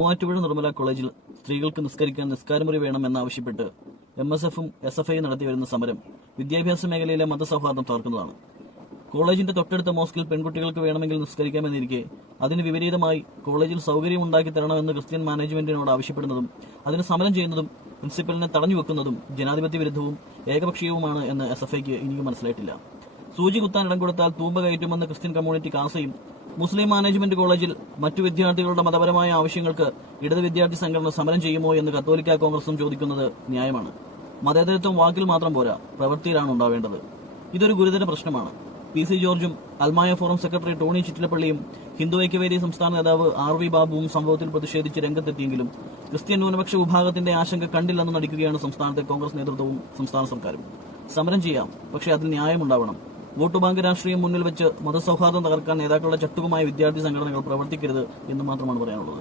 മൂവാറ്റുപുഴ നിർമ്മല കോളേജിൽ സ്ത്രീകൾക്ക് നിസ്കരിക്കാൻ നിസ്കാരമുറി വേണമെന്നാവശ്യപ്പെട്ട് MSFും SFIയും നടത്തിവരുന്ന സമരം വിദ്യാഭ്യാസ മേഖലയിലെ മതസൗഹാർദ്ദം തകർക്കുന്നതാണ്. കോളേജിന്റെ തൊട്ടടുത്ത മോസ്കിൽ പെൺകുട്ടികൾക്ക് വേണമെങ്കിൽ നിസ്കരിക്കാമെന്നിരിക്കെ അതിന് വിപരീതമായി കോളേജിൽ സൗകര്യമുണ്ടാക്കി തരണമെന്ന് ക്രിസ്ത്യൻ മാനേജ്മെന്റിനോട് ആവശ്യപ്പെടുന്നതും അതിന് സമരം ചെയ്യുന്നതും പ്രിൻസിപ്പലിനെ തടഞ്ഞുവെക്കുന്നതും ജനാധിപത്യ വിരുദ്ധവും ഏകപക്ഷീയവുമാണ് എന്ന് SFIക്ക് ഇനിയും മനസ്സിലായിട്ടില്ല. സൂചി കുത്താൻ ഇടം കൊടുത്താൽ തൂമ്പ കയറ്റുമെന്ന് ക്രിസ്ത്യൻ കമ്മ്യൂണിറ്റി കാസയും മുസ്ലിം മാനേജ്മെന്റ് കോളേജിൽ മറ്റു വിദ്യാർത്ഥികളുടെ മതപരമായ ആവശ്യങ്ങൾക്ക് ഇടത് വിദ്യാർത്ഥി സംഘടന സമരം ചെയ്യുമോ എന്ന് കത്തോലിക്ക കോൺഗ്രസും ചോദിക്കുന്നത് ന്യായമാണ്. മതേതരത്വം വാക്കിൽ മാത്രം പോരാ, പ്രവൃത്തിയിലാണ് ഉണ്ടാവേണ്ടത്. ഇതൊരു ഗുരുതര പ്രശ്നമാണ്. PC ജോർജും അൽമായ ഫോറം സെക്രട്ടറി ടോണി ചിറ്റിലപ്പള്ളിയും ഹിന്ദു ഐക്യവേദി സംസ്ഥാന നേതാവ് RV ബാബുവും സംഭവത്തിൽ പ്രതിഷേധിച്ച് രംഗത്തെത്തിയെങ്കിലും ക്രിസ്ത്യൻ ന്യൂനപക്ഷ വിഭാഗത്തിന്റെ ആശങ്ക കണ്ടില്ലെന്ന് നടിക്കുകയാണ് സംസ്ഥാനത്തെ കോൺഗ്രസ് നേതൃത്വവും സംസ്ഥാന സർക്കാരും. സമരം ചെയ്യാം, പക്ഷേ അതിൽ ന്യായമുണ്ടാവണം. വോട്ട് ബാങ്ക് രാഷ്ട്രീയം മുന്നിൽ വെച്ച് മതസൗഹാർദ്ദം തകർക്കാൻ നേതാക്കളുടെ ചട്ടുകമായ വിദ്യാർത്ഥി സംഘടനകൾ പ്രവർത്തിക്കരുത് എന്ന് മാത്രമാണ് പറയാനുള്ളത്.